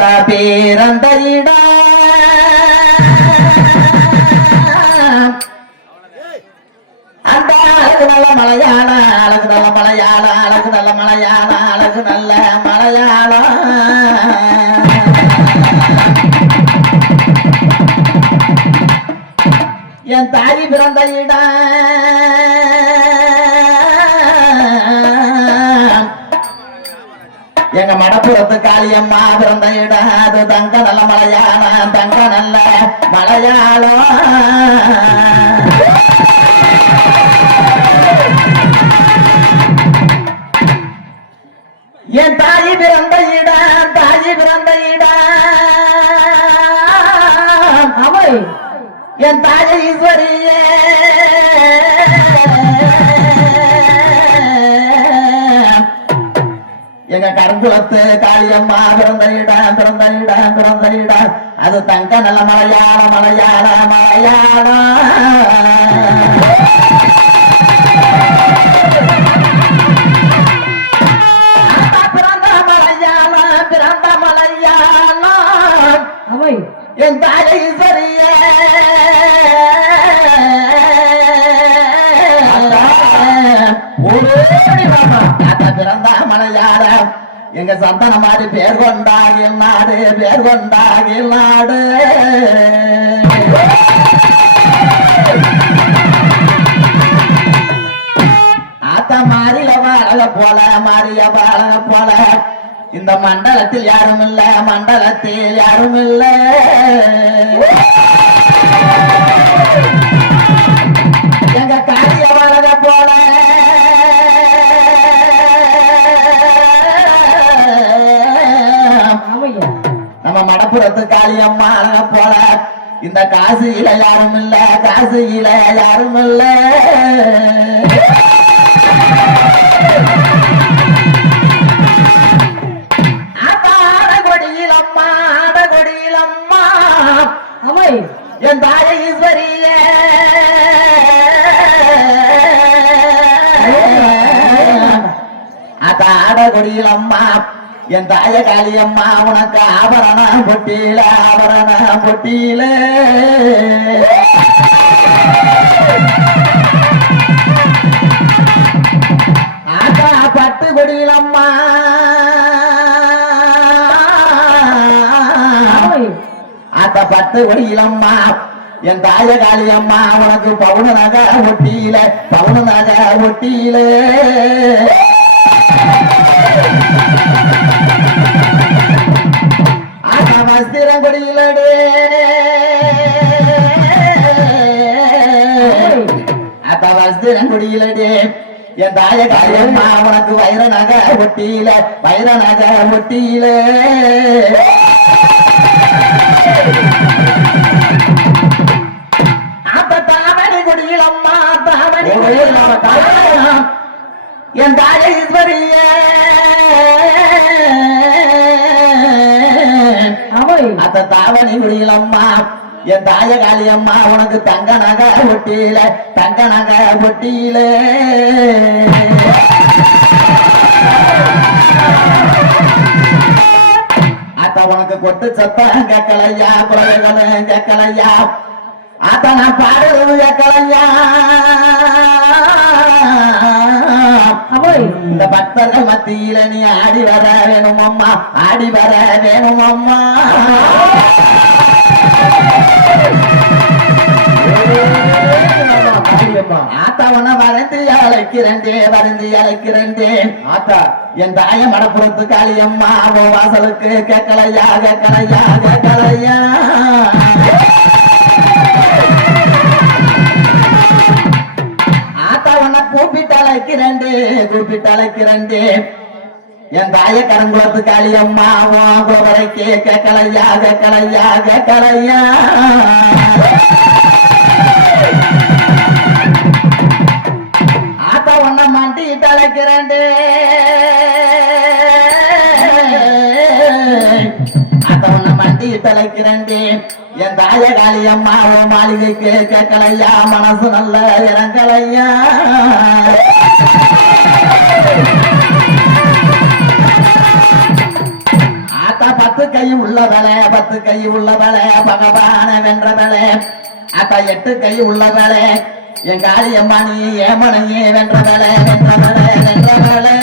ஆத்தா பேரந்த அந்த அழகு நல்ல மலையாள அழகு நல்ல மலையாள அழகு நல்ல மலையாள அழகு நல்ல மலையாளம் என் தாய் பிறந்த இடம். மடப்புறத்து காளியம்மா பிறந்த இடம் அது தங்க நல்ல மலையாளம் தங்க நல்ல மலையாளம். என் தாய் பிறந்த இடம் தாய் பிறந்த இடம். அவை என் தாய் ஈஸ்வரியே. எங்க கருங்குளத்து காளியம்மா பிறந்த இடம் பிறந்த இடம் பிறந்த இடம் அது தங்க நல்ல மலையாள மலையாள மலையாளம் எங்க சந்தன மாதிரி பேர் கொண்டாகில் நாடு பேர் கொண்டாகில் நாடு ஆத்த மாறில வாழ போல மாறிய வாழ போல. இந்த மண்டலத்தில் யாரும் இல்ல மண்டலத்தில் யாரும் இல்லை. நம்ம மடப்புறத்து காளியம்மா போல. இந்த காசு இல யாரும் இல்ல காசு இல யாரும் இல்ல. என் தாய ஈஸ்வரியே. அதாட கொடியில் அம்மா என் தாய காளியம்மா உனக்கு ஆபரண பொட்டியில ஆபரண பொட்டியில. ஆத்தா பட்டு கொடியில் அம்மா பட்டு ஆத்த என் தாய காளியம்மா உனக்கு பவுன நகை ஒட்டியில பவுன நகை ஒட்டியில ஆத்த வஸ்திரம் கொடியிலடே ஆத்த வஸ்திரம் கொடியிலடே என் தாய காளியம்மா உனக்கு வைர நகை ஒட்டியில வைர நகை ஒட்டியில ஆத்த தாமரை குடியில் அம்மா தாமரை குடியில் என் தாய ஈஸ்வரிய அத்த தாவணி குடியில் அம்மா என் தாய காளி அம்மா உனக்கு தங்க நகை ஒட்டியில தங்க நகை ஒட்டியில அத்த உனக்கு கொட்டு சத்தம் கேட்கலையா குழந்தைகளும் கேட்கலையா? அத்த நான் பாடுறது கேட்கலையா? இந்த பக்தர்கள் மத்தியில நீ ஆடி வர வேணும் அம்மா ஆடி வர வேணும் அம்மா. ஆத்தாவன வரைந்து அழைக்கிறேன்டே வரைந்து அழைக்கிறேன்டே ஆத்தா என் தாய மடப்புறத்து காளியம்மா அவன் வாசலுக்கு கேட்கலையா கேட்கலையா கேட்கலையா. அழைக்கிறண்டே கூப்பிட்டு அழைக்கிறண்டே என் தாய கரங்குளத்து காளி அம்மா குலவரைக்கு கேட்கலையா கேட்கலையா கேட்கலையா ஆத்தா உன்னை மண்டிட்டு அழைக்கிறேன்டே ஆத்தா உன்னை மண்டிட்டு அழைக்கிறேன்டே என் தாய காளியம்மா மாளிகை மாளிகைக்கு கேட்கலையா மனசு நல்ல இறங்கலையா. ஆத்தா பத்து கை உள்ள வேலை பத்து கை உள்ள வேலை பகவான வென்ற வேலை ஆத்தா எட்டு கை உள்ள வேலை என் காளி அம்மா நீ ஏமனையே வென்ற வேலை வென்ற வேலை வென்ற வேலை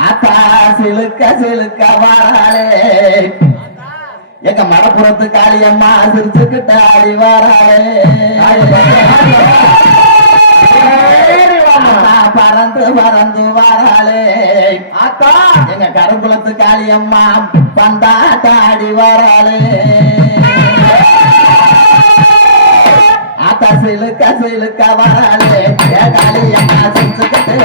ஆத்தா சிலுக்க சிலுக்க வாராளே. எங்க மரப்புறத்து காளியம்மா சிரிச்சுக்கிட்ட ஆடி வராளே. பறந்து பறந்து வராளே. அக்கா எங்க கருங்குளத்து காளியம்மா பந்தாட்ட தாடி வராளே. அத்தா சிலுக்க சிலுக்க வராளே. காளியம்மா சிரிச்சுக்கிட்டு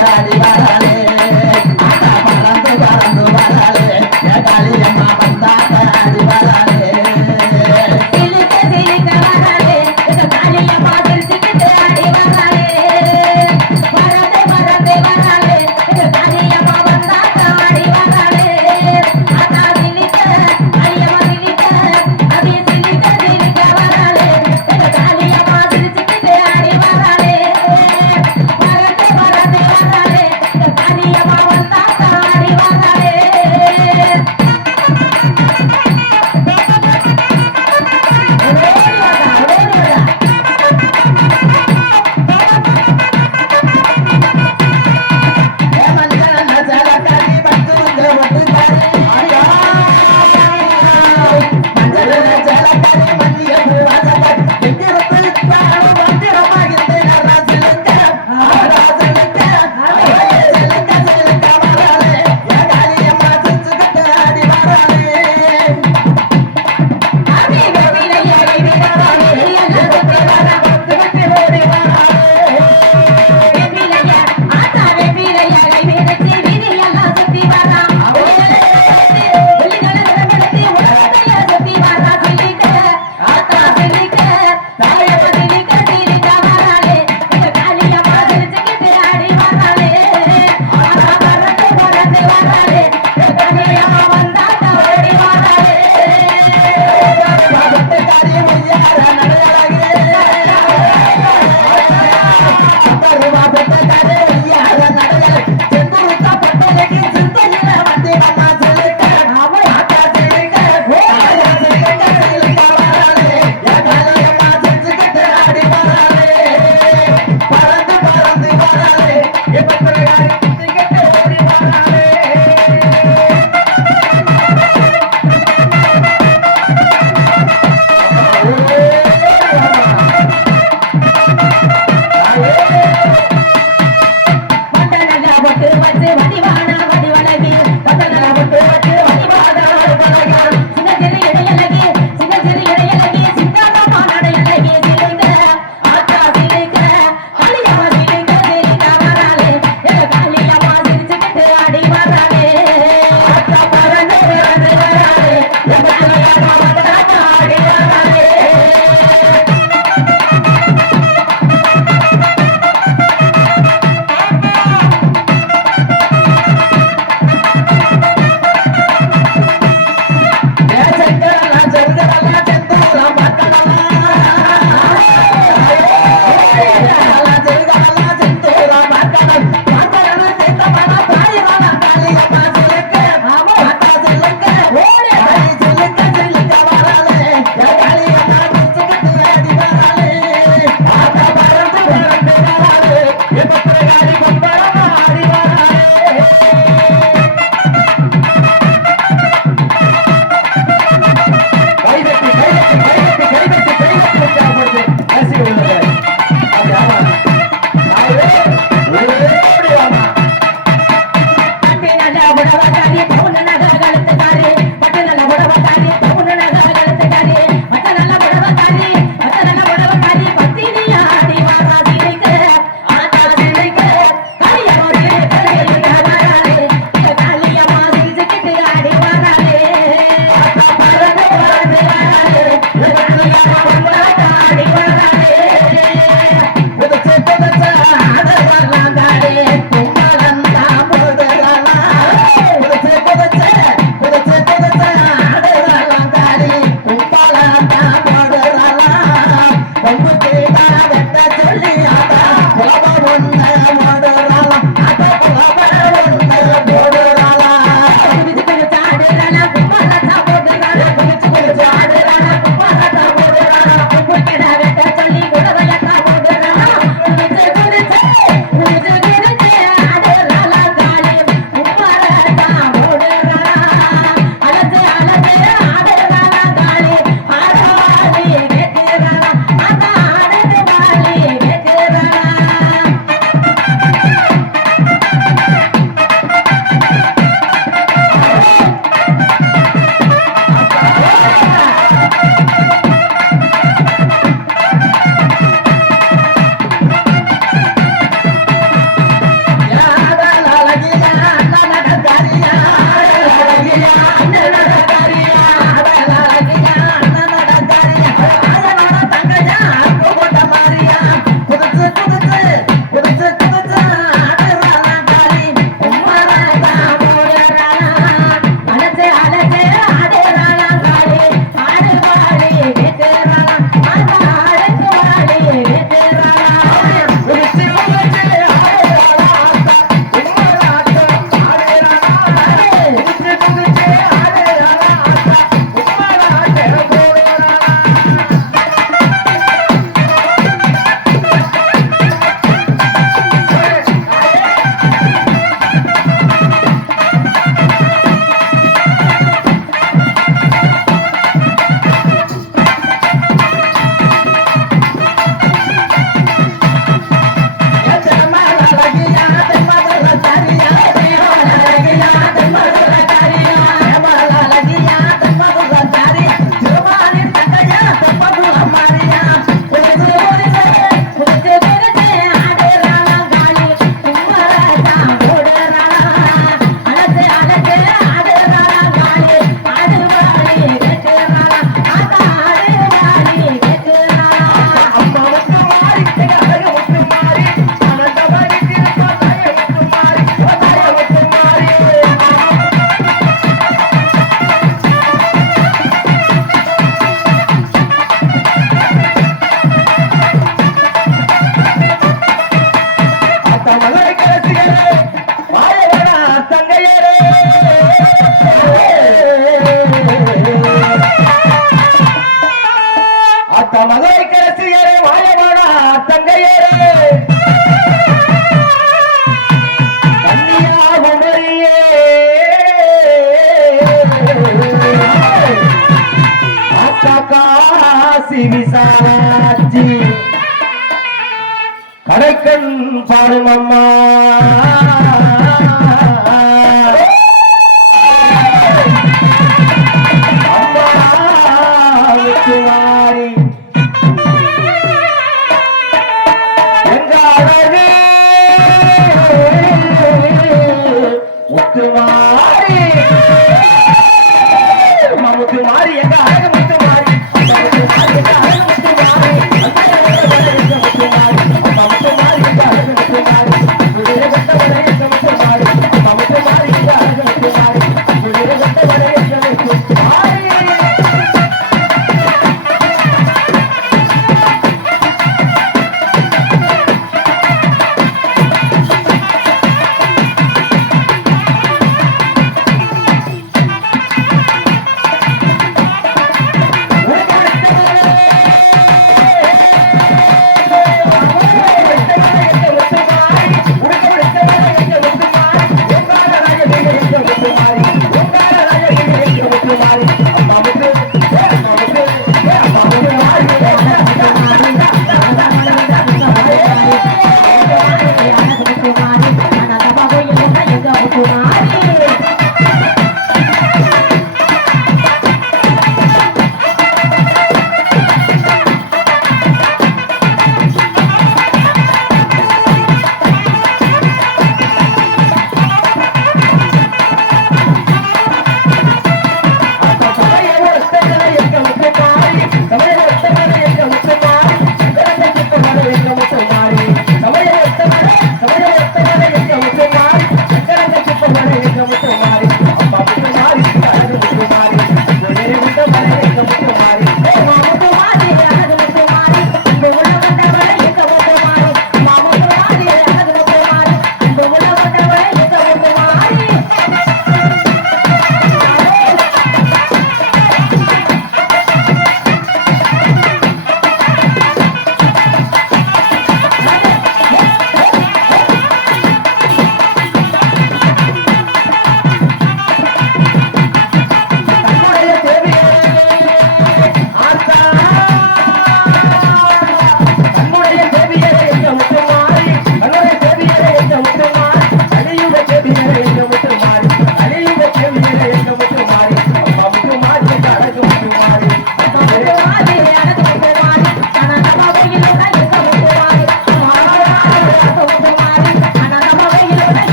கடைக்கண் பாடும் அம்மா.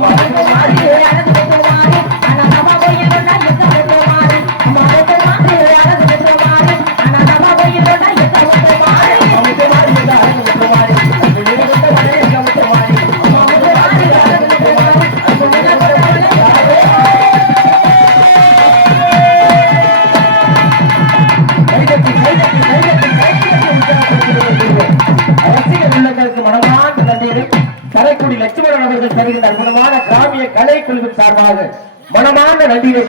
மாறி குழுவின் சார்பாக மனமார்ந்த நன்றியை